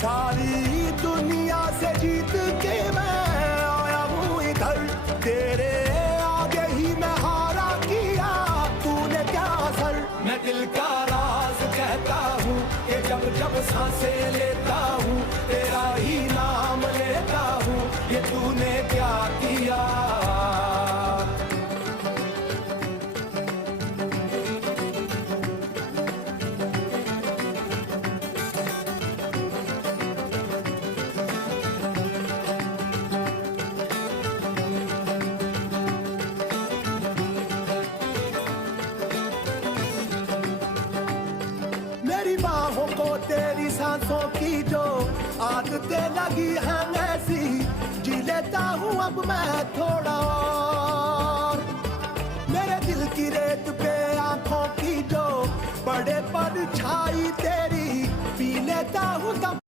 सारी दुनिया से जीत के मैं आया हूँ इधर, तेरे आगे ही मैं हारा किया तूने क्या असर। मैं दिल का राज कहता हूँ कि जब जब सांसें लेता हूँ तेरा ही नाम लेता हूँ, ये तूने क्या किया। मेरी बाहों को तेरी सांसों की जो आदतें लगी हैं ऐसी, जी लेता हूँ अब मैं थोड़ा और। मेरे दिल की रेत पे आंखों की जो बड़े परछाई तेरी, पी लेता हूँ तब